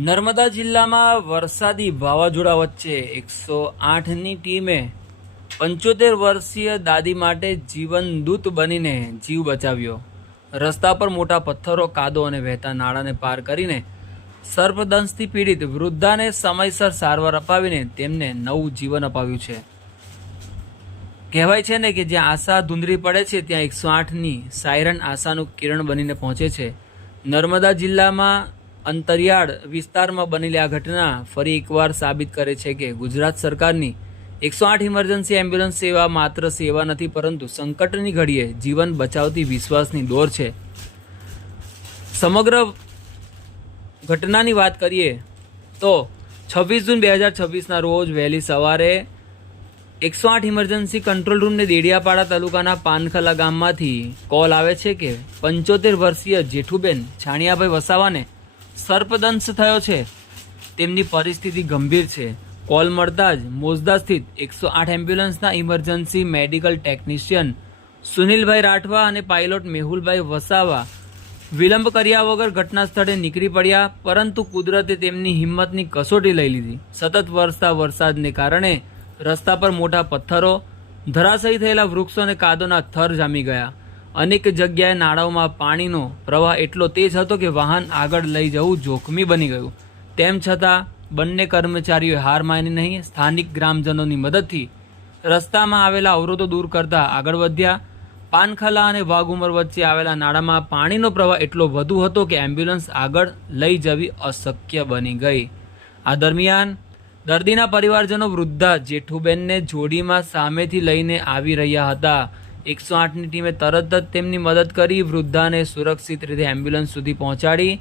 નર્મદા જિલ્લામાં વરસાદી વાવાઝોડા વચ્ચે 108ની ટીમે 75 વર્ષીય દાદી માટે જીવનદૂત બનીને જીવ બચાવ્યો। રસ્તા પર મોટા પથ્થરો, કાદવ અને વહેતા નાળાને પાર કરીને સર્પદંશથી પીડિત વૃદ્ધાને સમયસર સારવાર અપાવીને તેમને નવું જીવન અપાવ્યું છે। કહેવાય છે ને કે જ્યાં આશા ધૂંધળી પડે છે ત્યાં 108ની સાયરન આશાનું કિરણ બનીને પહોંચે છે। નર્મદા જિલ્લામાં અંતરિયાળ વિસ્તારમાં બનેલી આ ઘટના ફરી એકવાર સાબિત કરે છે કે ગુજરાત સરકારની 108 ઇમરજન્સી એમ્બ્યુલન્સ સેવા માત્ર સેવા નથી, પરંતુ સંકટની ઘડીએ જીવન બચાવતી વિશ્વાસની દોર છે। સમગ્ર ઘટનાની વાત કરીએ તો 26 જૂન 2026ના રોજ વહેલી સવારે 108 ઇમરજન્સી કંટ્રોલ રૂમને દેડિયાપાડા તાલુકાના પાનખલા ગામમાંથી કોલ આવે છે કે 75 વર્ષીય જેઠુબેન છાણિયાભાઈ વસાવાને સર્પદંશ થયો છે। તેમની પરિસ્થિતિ ગંભીર છે। કોલ મળતા જ મોજદા સ્થિત 108 એમ્બ્યુલન્સના ઇમરજન્સી મેડિકલ ટેકનિશિયન સુનિલભાઈ રાઠવા અને પાયલોટ મેહુલભાઈ વસાવા વિલંબ કર્યા વગર ઘટના સ્થળે નીકળી પડ્યા, પરંતુ કુદરતે તેમની હિંમતની કસોટી લઈ લીધી। સતત વરસતા વરસાદને કારણે રસ્તા પર મોટા પથ્થરો, ધરાશયી થયેલા વૃક્ષો અને કાદવના થર જામી ગયા। અનેક જગ્યાએ નાળાઓમાં પાણીનો પ્રવાહ એટલો તેજ હતો કે વાહન આગળ લઈ જવું જોખમી બની ગયું। તેમ છતાં બંને કર્મચારીઓએ હાર માની નહીં, સ્થાનિક ગ્રામજનોની મદદથી રસ્તામાં આવેલા અવરોધો દૂર કરતા આગળ વધ્યા। પાનખલા અને વાઘુમર વચ્ચે આવેલા નાળામાં પાણીનો પ્રવાહ એટલો વધુ હતો કે એમ્બ્યુલન્સ આગળ લઈ જવી અશક્ય બની ગઈ। આ દરમિયાન દર્દીના પરિવારજનો વૃદ્ધા જેઠુબેનને જોડીમાં સામેથી લઈને આવી રહ્યા હતા। 108ની ટીમે તરત જ તેમની મદદ કરી વૃદ્ધાને સુરક્ષિત રીતે એમ્બ્યુલન્સ સુધી પહોંચાડી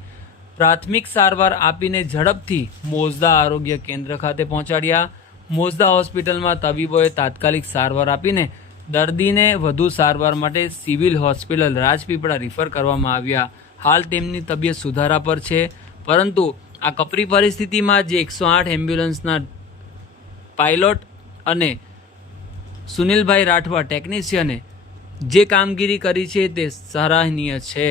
પ્રાથમિક સારવાર આપીને ઝડપથી મોજદા આરોગ્ય કેન્દ્ર ખાતે પહોંચાડ્યા। મોજદા હોસ્પિટલમાં તબીબોએ તાત્કાલિક સારવાર આપીને દર્દીને વધુ સારવાર માટે સિવિલ હોસ્પિટલ રાજપીપળા રિફર કરવામાં આવ્યા। હાલ તેમની તબિયત સુધારા પર છે, પરંતુ આ કપરી પરિસ્થિતિમાં જે 108 એમ્બ્યુલન્સના પાયલોટ અને સુનિલભાઈ રાઠવા ટેકનિશિયને જે કામગીરી કરી છે તે સરાહનીય છે।